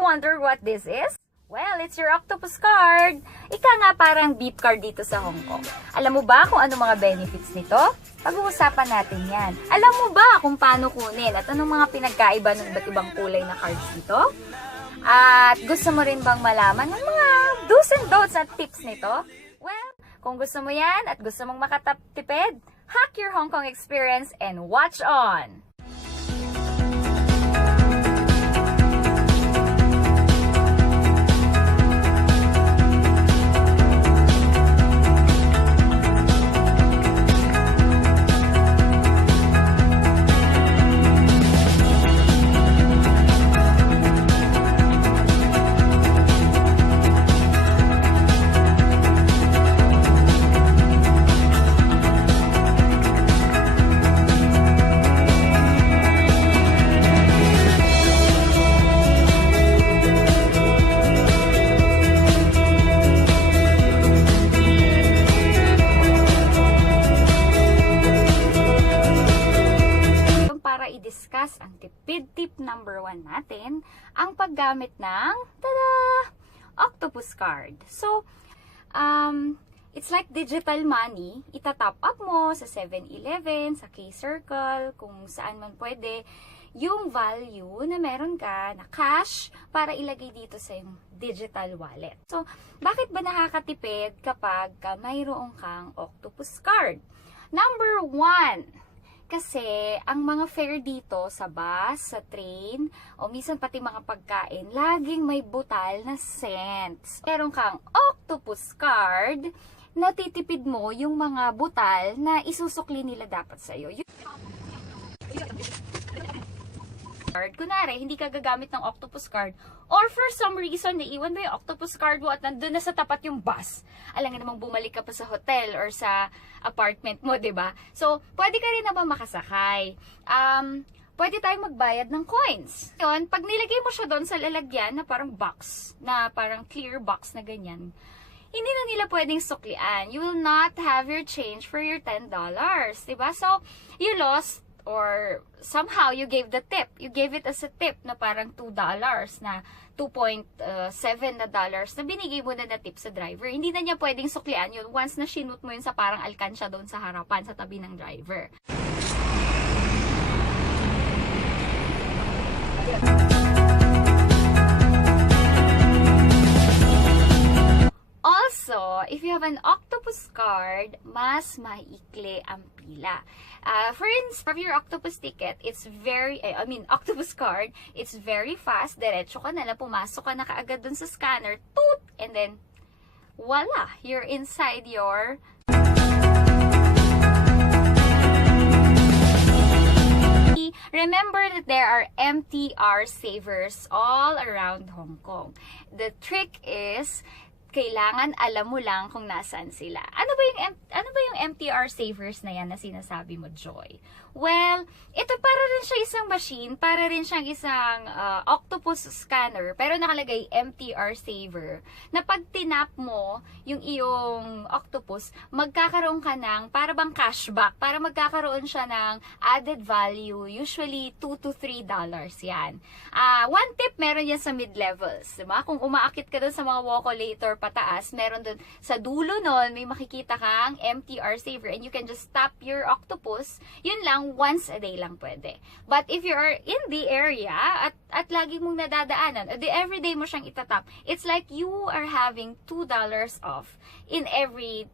wonder what this is? Well, it's your Octopus Card. Ika nga parang beep card dito sa Hong Kong. Alam mo ba kung ano mga benefits nito? Pag-uusapan natin yan. Alam mo ba kung paano kunin at anong mga pinagkaiba ng iba't ibang kulay na cards dito? At gusto mo rin bang malaman ng mga do's and don'ts at tips nito? Well, kung gusto mo yan at gusto mong makatipid, hack your Hong Kong experience and watch on! I-discuss ang tipid tip number 1 natin, ang paggamit ng Octopus Card. So, it's like digital money. Itatop up mo sa 7-Eleven, sa K-Circle, kung saan man pwede, yung value na meron ka na cash para ilagay dito sa yung digital wallet. So, bakit ba nakakatipid kapag mayroon kang Octopus Card? Number 1, kasi ang mga fare dito sa bus, sa train, o minsan pati mga pagkain, laging may butal na cents. Meron kang Octopus Card, natitipid mo yung mga butal na isusukli nila dapat sa'yo. Kunwari, hindi ka gagamit ng Octopus Card, or for some reason, naiwan mo yung Octopus Card mo at nandun na sa tapat yung bus. Alam nga namang bumalik ka pa sa hotel or sa apartment mo, diba? So, pwede ka rin naman makasakay. Pwede tayong magbayad ng coins. Yun, pag nilagay mo siya doon sa lalagyan na parang box, na parang clear box na ganyan, hindi na nila pwedeng suklian. You will not have your change for your $10, diba? So, you lost, or somehow you gave the tip. You gave it as a tip na parang $2 na 2.7 na dollars na binigay mo na tip sa driver. Hindi na niya pwedeng suklian yun once na sinut mo yun sa parang alkansya doon sa harapan, sa tabi ng driver. Also, if you have an Octopus Card, mas maikli ang pila. For instance, for your Octopus ticket, it's Octopus Card, it's very fast. Diretso ka na lang, pumasok ka na kaagad dun sa scanner, toot, and then, voila, you're inside your Remember that there are MTR savers all around Hong Kong. The trick is, kailangan alam mo lang kung nasaan sila. Ano ba yung MTR savers na yan na sinasabi mo, Joy? Well, ito para rin siya isang machine, para rin siyang isang octopus scanner, pero nakalagay MTR saver, na pag tinap mo yung iyong octopus, magkakaroon ka ng para bang cashback, para magkakaroon siya ng added value, usually $2 to $3 yan. One tip, meron yan sa mid-levels, diba? Kung umaakit ka dun sa mga walkolator pataas, meron dun sa dulo nun, may makikita kang MTR saver, and you can just tap your octopus. Yun lang, once a day lang pwede. But if you are in the area at lagi mong nadadaanan, o everyday mo siyang itatap, it's like you are having $2 off in every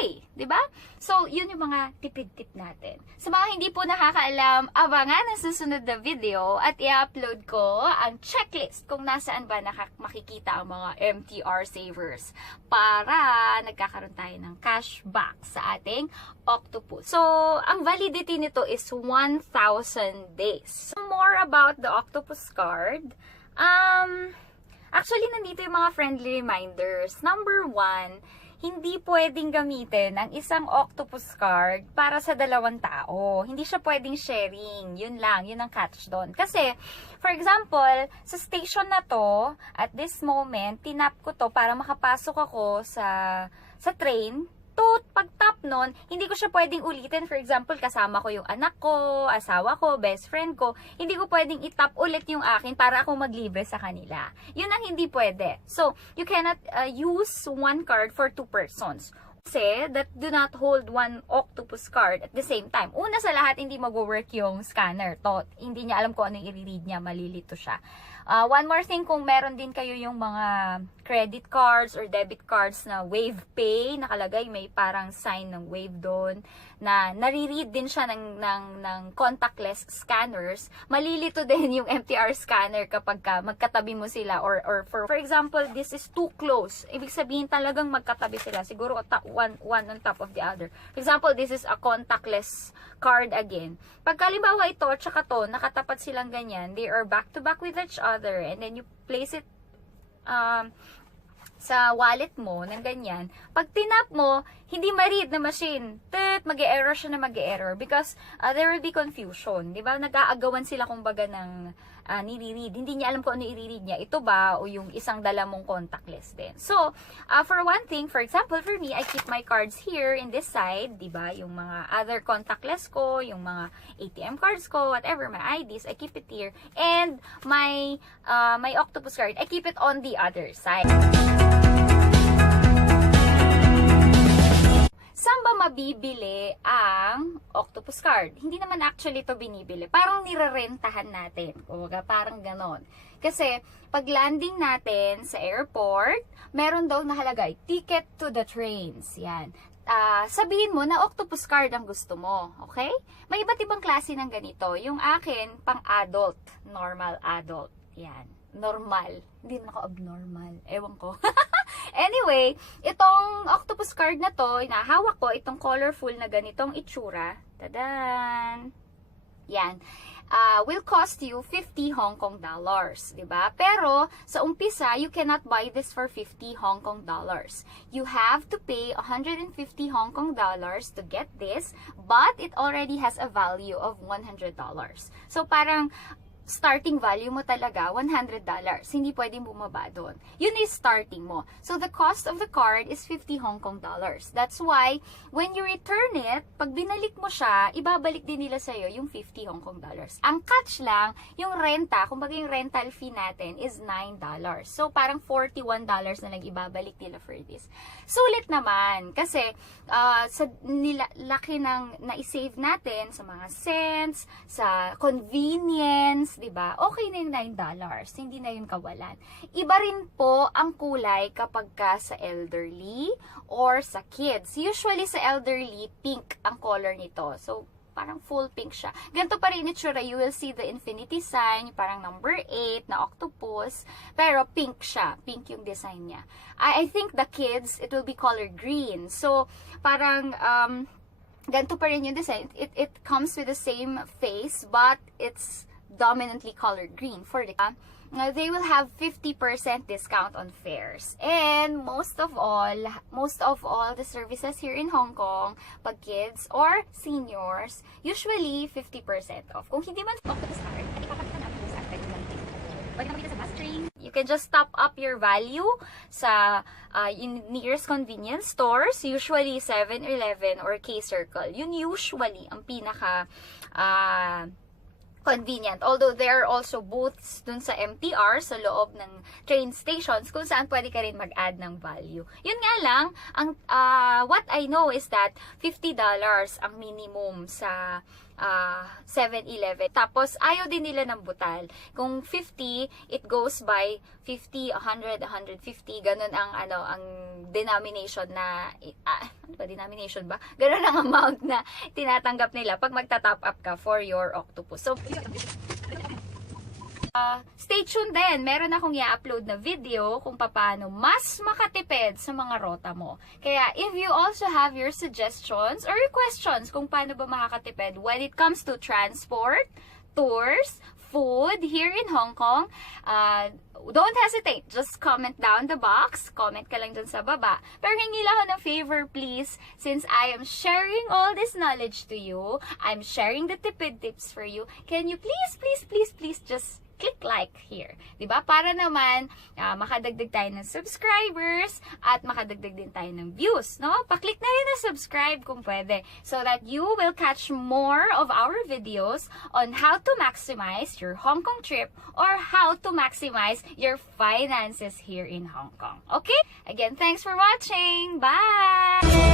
day, di ba? So, yun yung mga tipid-tip natin. Sa mga hindi po nakakaalam, abangan ang susunod na video at i-upload ko ang checklist kung nasaan ba makikita ang mga MTR savers para nagkakaroon tayo ng cashback sa ating Octopus. So, ang validity nito is 1,000 days. More about the Octopus Card. Actually, nandito yung mga friendly reminders. Number 1, hindi pwedeng gamitin ang isang Octopus Card para sa 2 tao. Hindi siya pwedeng sharing. Yun lang, yun ang catch doon. Kasi, for example, sa station na to, at this moment, tinap ko to para makapasok ako sa train, pag tap nun, hindi ko siya pwedeng ulitin. For example, kasama ko yung anak ko, asawa ko, best friend ko. Hindi ko pwedeng itap ulit yung akin para ako maglibre sa kanila. Yun ang hindi pwede. So, you cannot use one card for two persons. Kasi that do not hold one Octopus card at the same time. Una sa lahat, hindi mag-work yung scanner. Hindi niya alam kung ano yung i-read niya, malilito siya. One more thing, kung meron din kayo yung mga credit cards or debit cards na Wave Pay, nakalagay, may parang sign ng Wave doon, na nare-read din siya ng contactless scanners, malilito din yung MTR scanner kapag magkatabi mo sila, or for example, this is too close. Ibig sabihin talagang magkatabi sila. Siguro one on top of the other. For example, this is a contactless card again. Pagkalimbawa ito, tsaka to, nakatapat silang ganyan, they are back to back with each other, and then you place it sa wallet mo, ng ganyan. Pag tinap mo, hindi ma-read na machine. Mag-e-error siya na mag-e-error because there will be confusion. Diba? Nag-aagawan sila kumbaga ng nire-read. Hindi niya alam kung ano i-read niya. Ito ba o yung isang dala mong contactless din. So, for one thing, for example, for me, I keep my cards here in this side. Diba? Yung mga other contactless ko, yung mga ATM cards ko, whatever, my IDs, I keep it here. And my Octopus card, I keep it on the other side. Saan ba mabibili ang Octopus card? Hindi naman actually ito binibili. Parang nirerentahan natin. Kumbaga, parang ganon. Kasi, pag landing natin sa airport, meron daw nakalagay, ticket to the trains. Yan. Sabihin mo na Octopus card ang gusto mo. Okay? May iba't ibang klase ng ganito. Yung akin, pang adult. Normal adult. Yan. Normal. Hindi naman ako abnormal. Ewan ko. Anyway, itong Octopus card na to, inahawak ko, itong colorful na ganitong itsura. Tadan! Yan. Will cost you 50 Hong Kong dollars, diba? Pero, sa umpisa, you cannot buy this for 50 Hong Kong dollars. You have to pay 150 Hong Kong dollars to get this, but it already has a value of $100. So, parang, starting value mo talaga, $100. Hindi pwedeng bumaba doon. Yun is starting mo. So, the cost of the card is 50 Hong Kong dollars. That's why, when you return it, pag binalik mo siya, ibabalik din nila sa'yo yung 50 Hong Kong dollars. Ang catch lang, yung renta, kumbaga yung rental fee natin is $9. So, parang $41 na lang ibabalik nila for this. Sulit naman, kasi sa laki ng na-save natin sa mga cents, sa convenience, diba? Okay na yung $9. Hindi na yun kawalan. Iba rin po ang kulay kapag ka sa elderly or sa kids. Usually sa elderly, pink ang color nito. So, parang full pink siya. Ganito pa rin itsura. You will see the infinity sign, parang number 8 na octopus. Pero pink siya. Pink yung design niya. I think the kids, it will be color green. So, parang ganito pa rin yung design. It comes with the same face, but it's dominantly colored green for the they will have 50% discount on fares. And most of all the services here in Hong Kong, pag kids or seniors, usually 50% off. Kung hindi man Octopus card, at ipapakita namin kung saan pwede namin pwede naman sa bus train. You can just top up your value sa nearest convenience stores, usually 7-Eleven or K-Circle. Yun usually ang pinaka convenient. Although there are also booths dun sa MTR, sa loob ng train stations, kung saan pwede ka rin mag-add ng value. Yun nga lang, what I know is that $50 ang minimum sa 7-Eleven. Tapos, ayaw din nila ng butal. Kung 50, it goes by 50, 100, 150. Ganun ang denomination na, ano ba, denomination ba? Ganun ang amount na tinatanggap nila pag magta-top up ka for your octopus. So, stay tuned din. Meron akong i-upload na video kung paano mas makatipid sa mga rota mo. Kaya, if you also have your suggestions or your questions kung paano ba makakatipid when it comes to transport, tours, food here in Hong Kong, don't hesitate. Just comment down the box. Comment ka lang dun sa baba. Pero hingi lang ako ng favor, please. Since I am sharing all this knowledge to you, I'm sharing the tipid tips for you. Can you please just click like here. Diba? Para naman makadagdag tayo ng subscribers at makadagdag din tayo ng views. No? Pa-click na rin na subscribe kung pwede so that you will catch more of our videos on how to maximize your Hong Kong trip or how to maximize your finances here in Hong Kong. Okay? Again, thanks for watching. Bye!